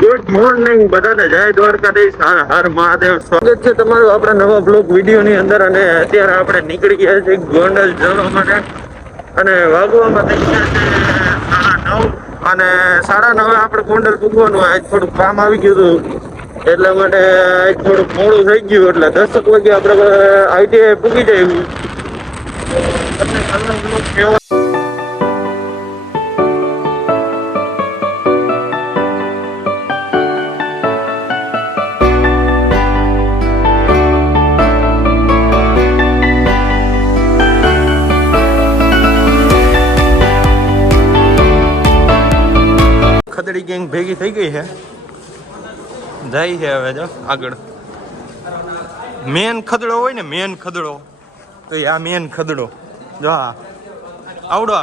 Good morning બધાને, જય દ્વારકાધીશ, હર મહાદેવ. સ્વાગત છે તમારું આપણા નવા બ્લોગ વિડીયોની અંદર. અને અત્યારે આપણે નીકળી ગયા છીએ ગોંડલ જવા માટે. અને વાગવામાં થઈ ગયા છે 9:30. અને 9:30 આપણે ગોંડલ પૂગવાનું. આજ થોડુંક કામ આવી ગયું હતું એટલા માટે આજ થોડુંક મોડું થઈ ગયું. એટલે 10 વાગે આપણે આઈટીઆઈ પૂગી જાય. તમને કાલનો બ્લોગ કેવો ખદડી ગેંગ ભેગી થઈ ગઈ છે, જાય છે હવે જો આગળ. મેન ખદડો હોય ને, મેન ખદડો તો આ મેન ખદડો જો આ આવડો.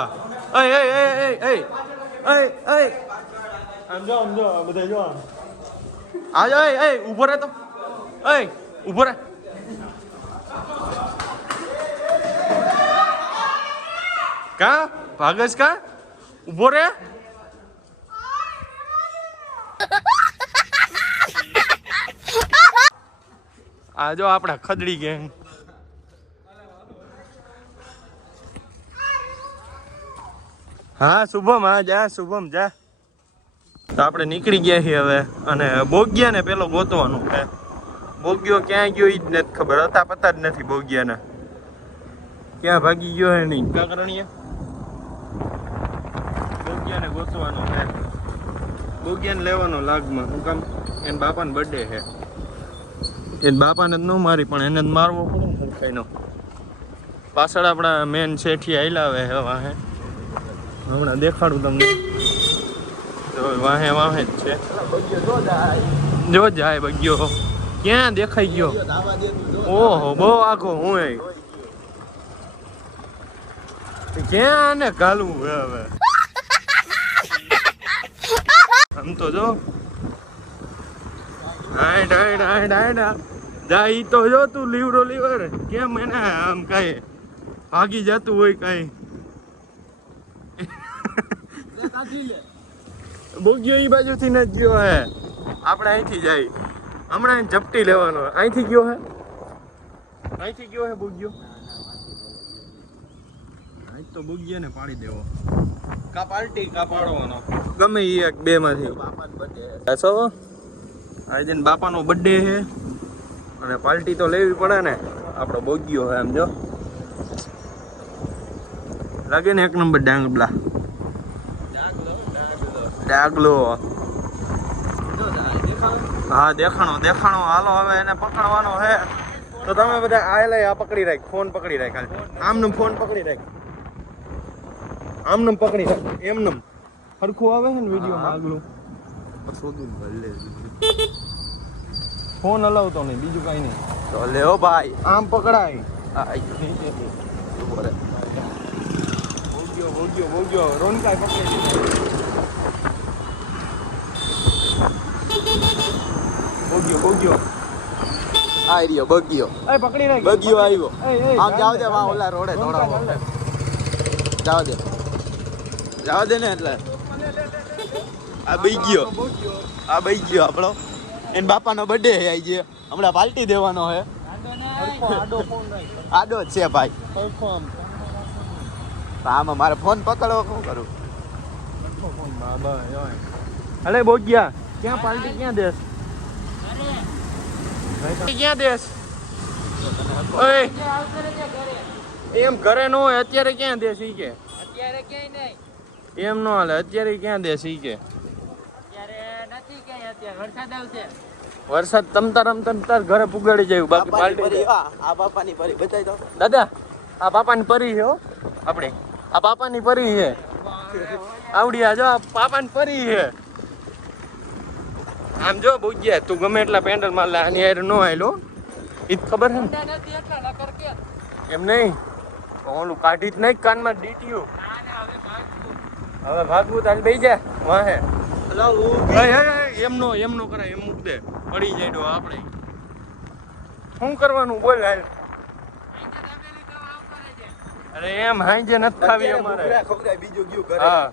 આમ જો બધા જો આ જો ઉભો રે તો ઉભો રે. કા ભાગસ કા ઉભો રે. આ જો આપણા ખદડી ગેંગ. હા શુભમ, હા જા શુભમ જા. તો આપણે નીકળી ગયા છીએ હવે. અને બોગિયા ને પેલો ગોતવાનું છે. બોગિયો ક્યાં ગયો એ જ નથી ખબર, હતા પતા જ નથી બોગિયાને ક્યાં ભાગી ગયો હે નહીં. ક્યાં કરણીએ બોગિયાને ગોતવાનું છે. બોગિયાને લેવાનો લાગમાં. હું કામ એને બાપાનો બર્થડે છે. એને બાપાને જ ન મારી પણ એને જ મારવો પડે ને સરખાઈનો. પાછળ આપણા મેન શેઠી આયલાવે હે વાહે. હમણાં દેખાડું તમને. તો વાહે વાહે જ છે. જો જાય બગ્યો ક્યાં દેખાઈ ગયો. ઓહો બહુ આખો. હું ક્યાં ને ગાલવું હવે. આમ તો જો જાય તો જો તું લીવરો લીવર કેમ એને આમ કઈ ભાગી જતું હોય કઈ. બોગ્યો ઈ બાજુથી ન ગયો હે. આપણે અહીંથી જાય. હમણાં એને ઝપટી લેવાનો. અહીંથી ગયો હે, અહીંથી ગયો હે બોગ્યો. આજ તો બોગ્યો ને પાડી દેવો. કા પાલટી કા પાડવાનો, ગમે ઈ એક બે માંથી. આજે બાપાનો બર્થડે છે અને પાર્ટી તો લેવી પડે ને. આપણો બોગ્યો છે એમ જો લાગે ને એક નંબર ડાંગબલા ડાગલો. હા દેખાણો. હાલો હવે એને પકડવાનો છે. તો તમે બધા આ પકડી રાખ, ફોન પકડી રાખ. આમનું ફોન પકડી રાખ, આમનું પકડી રાખ. એમનું સરખું આવે છે ને વિડીયોમાં આગલું. ફોન હલાવતો નહીં, બીજું કઈ નહીં. તો લેવો ભાઈ, આમ પકડાય. બોગ્યો રોનકાય પકડી. બોગ્યો આ રહ્યો બગ્યો. પકડી નાખ. બગ્યો આવ્યો. આમ જાવ દે, વાહ ઓલા રોડે દોડાવો. જાવ દે ને. એટલે આ બઈ ગયો આપણો. એને બાપાનો બર્થડે છે આજે. હમણાં પાર્ટી દેવાનો છે. આડો જ છે ભાઈ. આમાં મારે ફોન પકડવો શું કરું. અરે બોગ્યા ક્યાં પાર્ટી ક્યાં દેસ? ક્યાં દેસ? એમ ઘરે ન હોય અત્યારે ક્યાં દેસ? ઈ કે અત્યારે ક્યાંય નહીં. એમ નો હાલે. અત્યારે ક્યાં દેસ? ઈ કે વરસાદ તમતાર ઘરે પુગાડી જાય. બાકી પાર્ટી આ બાપાની પરી બતાવી દો દાદા. આ બાપાની પરી છે હો. આપણે આ બાપાની પરી છે. આવડી આ જો આ બાપાની પરી છે. આમ જો બોગ્યા તું ગમે એટલા પેન્ડલ માર લે, આની યાર નો આયલો. ઈ ખબર છે ને એમ નહીં. ઓલું કાઢી જ નહીં કાનમાં ડીટીયું. હવે ભાગવું તાલ બેઈ જા વાહે. એમનો કરાય. એમ મૂક દે, પડી જાય ડો આપણે. શું કરવાનું બોલ હાલ. અરે એમ હાઈ જે નથી ખાવી અમારે. બીજું ગયું કરે. હા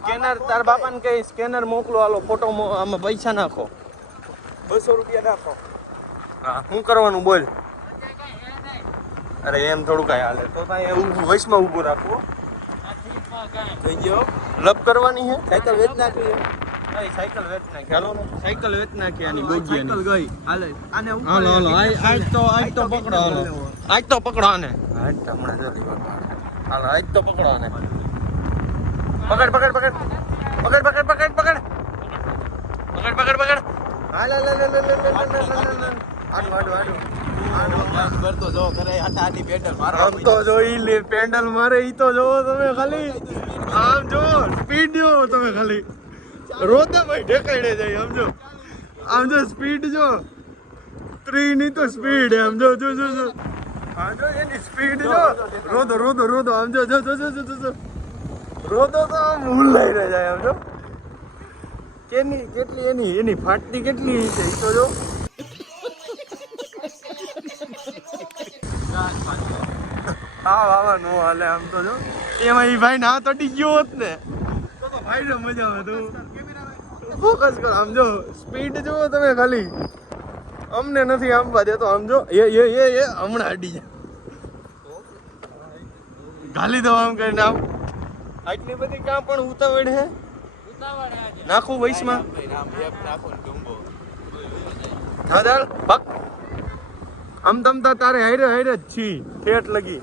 સ્કેનર તાર બાપાને કહી સ્કેનર મોકલો, હાલો ફોટો આમાં પૈસા નાખો, 200 રૂપિયા નાખો. હા શું કરવાનું બોલ. અરે એમ થોડું કાંઈ હાલે તો કાંઈ એવું વૈશમાં ઊભું રાખવું. થઈ ગયો. લપ કરવાની છે. સાયકલ વેચ નાખી. સાયકલ વેચ નાખી, હાલો ને સાયકલ વેચ નાખી આની બોગી સાયકલ ગઈ. હાલે આને ઉપર હાલો હાલો આજ તો પકડો, હાલો આજ તો પકડો આને. આજ તો હમણાં જલ્દી હાલો આજ તો પકડો આને. પકડ પકડ પકડ પકડ પકડ પકડ પકડ પકડ પકડ પકડ. હાલ હાલ હાલ આડું આડું આડું કરતો જો કરે હાટાની પેડલ મારો. આમ તો જો ઈ પેન્ડલ મારે ઈ તો જોવો તમે ખાલી, આમ જો સ્પીડ જોવો તમે ખાલી, રોતા ભાઈ ઢેકાડે જાય. આમ જો સ્પીડ જો 3 ની તો સ્પીડ આમ જો જો જો જો આમ જો એની સ્પીડ જો. રોદો રોદો રોદો આમ જો જો જો જો જો જો રોદો તો આમ હુલાઈ જાય. આમ જો કેટલી એની ફાટતી કેટલી છે ઈ તો જો. હા વાવા નો હાલે આમ તો જો. એમાં ઈ ભાઈ ના તટી ગયો હોત ને તો ભાઈ ને મજા આવે. તું ફોકસ કર, આમ જો સ્પીડ જુઓ તમે ખાલી, અમને નથી આંબવા દેતો. આમ જો એ હમણાં અડી જાય, ગાલી દો આમ કરીને. આમ આટલી બધી કાં પણ ઉતાવળ હે. નાખું વૈશમાં હા ચાલ પક. આમ તમતા તારે હારે હારે જ છી ઠેઠ લગી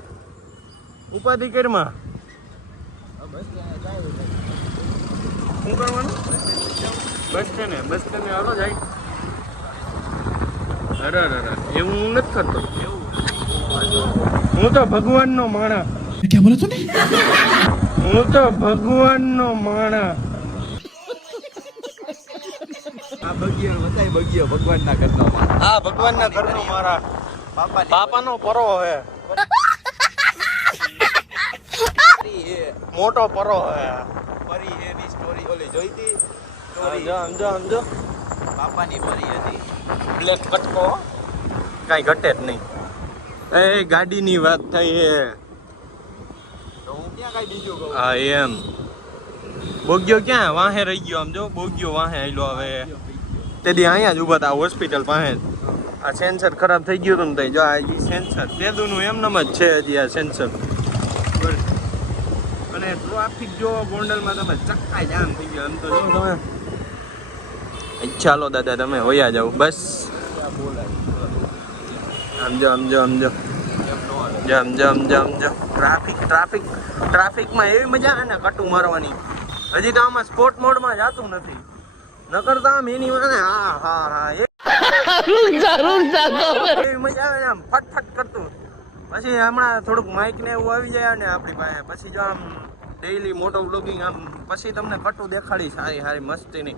ઉપાધિ કરમાં. શું કરવાનું? બસ સ્ટેન્ડ હાલો જાય. અરે અરે એવું હું નથી કરતો. હું તો ભગવાનનો માણા. ક્યાં બોલો તું? હું તો ભગવાનનો માણા. આ બગિયો બતાય બગિયો ભગવાનના ઘરનો મારા. હા ભગવાનના ઘરનો મારા બાપાનો પરો હે. મોટો પરો હે. પરી એની સ્ટોરી ઓલી જોઈતી. સમજો બાપાની પરી હતી. બ્લેક કટકો કાંઈ ઘટે જ નહીં. એ ગાડીની વાત થઈ હે તો હું ક્યાં કાંઈ બીજું કહું. હા એમ બોગ્યો ક્યાં વાહે રહી ગયો. આમ જો બોગ્યો વાહે આયલો. હવે તેથી અહીંયા જ ઊભા હતા હોસ્પિટલ પાસે. આ સેન્સર ખરાબ થઈ ગયું હતું ને જો આ સેન્સર તેદુનું એમનેમ જ છે હજી આ સેન્સર. અને ટ્રાફિક જો ગોંડલમાં તમે ચક્કા જામ થઈ ગયો. આમ તો જો તમે ચાલો દાદા તમે વયા જાઓ બસ. સમજો ટ્રાફિકમાં એવી મજા આવે ને કટુ મારવાની. હજી તો આમાં સ્પોર્ટ મોડમાં જાતું નથી. નકર તો આમ એની મને હા એવી મજા આવે ને આમ ફટફટ કરતું. પછી હમણાં થોડુંક માઇક ને એવું આવી જાય ને આપણી પાસે, પછી જો આમ ડેઈલી મોટો બ્લોગિંગ આમ પછી તમને કટુ દેખાડી સારી મસ્તીની.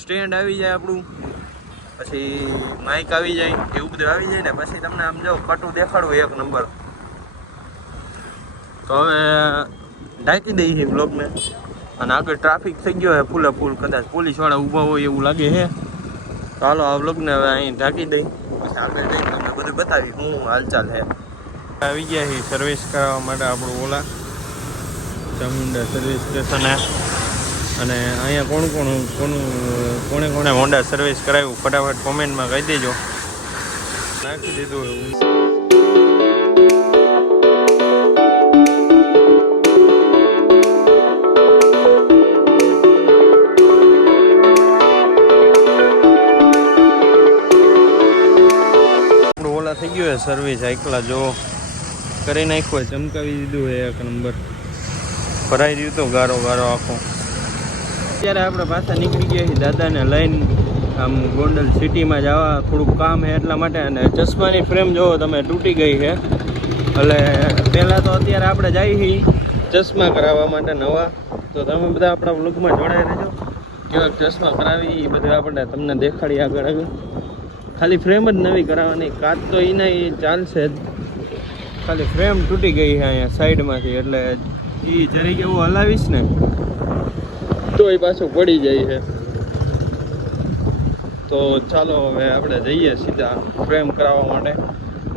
સ્ટેન્ડ આવી જાય આપણું, પછી માઇક આવી જાય, એવું બધું આવી જાય ને પછી તમને આમ જો કટુ દેખાડવું એક નંબર. તો હવે ઢાંકી દઈએ બ્લોગને. અને આગળ ટ્રાફિક થઈ ગયો હે ફૂલે ફૂલ, કદાચ પોલીસવાળા ઊભા હોય એવું લાગે છે. તો હાલો આ બ્લોગને હવે અહીં ઢાંકી દઈ, પછી આગળ જઈને તમને બધું બતાવી શું હાલચાલ છે. આવી ગયા છે સર્વિસ કરાવવા માટે આપણું ઓલા ચામુંડા સર્વિસ સ્ટેશને. અને અહીંયા કોણે હોન્ડા સર્વિસ કરાવ્યું ફટાફટ કોમેન્ટમાં કહી દેજો. નાખી દીધું એવું. ઓલા થઈ ગયું હે સર્વિસ આઈકલા જો કરી નાખ્યો, ચમકાવી દીધું હે એક નંબર. ભરાઈ દીધું તો ગારો આખો. અત્યારે આપણે પાછા નીકળી ગયા છીએ દાદાને લઈને આમ ગોંડલ સિટીમાં જવા. થોડુંક કામ છે એટલા માટે. અને ચશ્માની ફ્રેમ જોવો તમે તૂટી ગઈ છે. એટલે પહેલાં તો અત્યારે આપણે જઈએ છીએ ચશ્મા કરાવવા માટે નવા. તો તમે બધા આપણા વ્લોગમાં જોડાઈ રહેજો. કેવા ચશ્મા કરાવી એ બધું આપણે તમને દેખાડી આગળ. ખાલી ફ્રેમ જ નવી કરાવવાની, કાચ તો એના એ ચાલશે જ. ખાલી ફ્રેમ તૂટી ગઈ છે અહીંયા સાઈડમાંથી, એટલે એ જરીક એવું હલાવીશ ને તો એ પાછું પડી જાય છે. તો ચાલો હવે આપણે જઈએ સીધા ફ્રેમ કરાવવા માટે.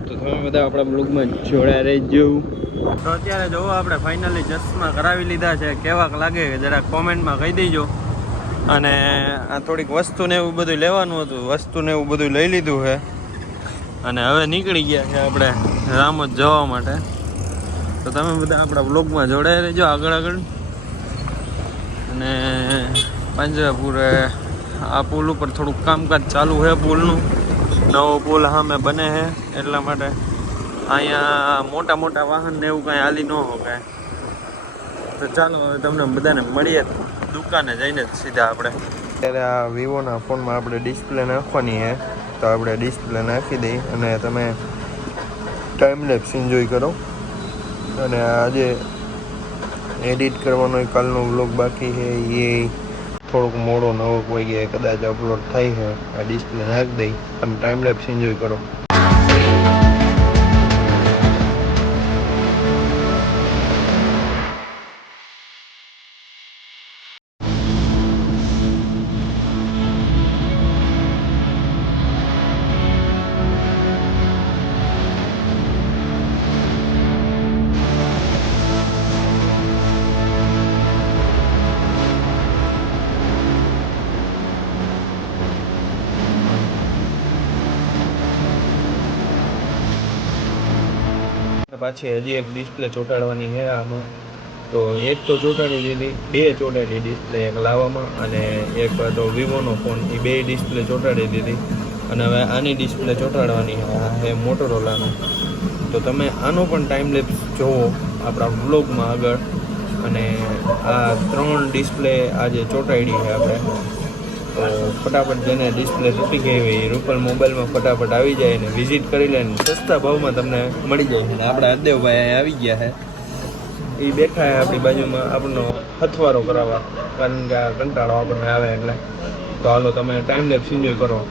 તો તમે બધા આપણા બ્લોગમાં જોડાઈ રહેજો. તો અત્યારે જોવો આપણે ફાઇનલી ચશ્મા કરાવી લીધા છે. કેવાક લાગે જરાક કોમેન્ટમાં કહી દેજો. અને આ થોડીક વસ્તુ ને એવું બધું લેવાનું હતું, વસ્તુ ને એવું બધું લઈ લીધું છે અને હવે નીકળી ગયા છે આપણે રામોદ જવા માટે. તો તમે બધા આપણા બ્લોગમાં જોડાઈ રહેજો આગળ આગળ. અને પાંજરાપુરે આ પુલ ઉપર થોડુંક કામકાજ ચાલુ છે. પુલનું નવો પુલ સામે બને છે, એટલા માટે અહીંયા મોટા મોટા વાહન ને એવું કાંઈ હાલી ન શકાય. તો ચાલો હવે તમને બધાને મળીએ દુકાને જઈને જ સીધા આપણે. અત્યારે આ વિવોના ફોનમાં આપણે ડિસ્પ્લે નાખવાની છે, તો આપણે ડિસ્પ્લે નાખી દઈ અને તમે ટાઈમ લેપ્સ એન્જોય કરો. અને આજે એડિટ કરવાનો કાલનો વ્લોગ બાકી છે, એ થોડુંક મોડો 9 વાગે કદાચ અપલોડ થાય છે. આ ડિસ્પ્લે નાખી દઈ, તમે ટાઈમ લેપ્સ એન્જોય કરો. પાછી હજી એક ડિસ્પ્લે ચોંટાડવાની છે આમાં. તો એક તો ચોંટાડી દીધી, 2 ચોંટાડી ડિસ્પ્લે, એક લાવવામાં અને એક તો વિવોનો ફોન, એ 2 ડિસ્પ્લે ચોંટાડી દીધી. અને હવે આની ડિસ્પ્લે ચોંટાડવાની છે મોટોરોલાનો. તો તમે આનો પણ ટાઈમ લેપ્સ જોવો આપણા વ્લોગમાં આગળ. અને આ 3 ડિસ્પ્લે આજે ચોંટાડી છે આપણે. તો ફટાફટ જેને ડિસ્પ્લે તૂટી ગઈ હોય એ રૂપલ મોબાઈલમાં ફટાફટ આવી જાય અને વિઝિટ કરી લે, સસ્તા ભાવમાં તમને મળી જાય. અને આપણા હરદેવભાઈ આવી ગયા છે, એ બેઠા છે આપણી બાજુમાં આપણનો હથવારો કરાવવા, કારણ કે આ કંટાળો આપણને આવે એટલે. તો હાલો તમે ટાઈમ લેપ્સ એન્જોય કરો.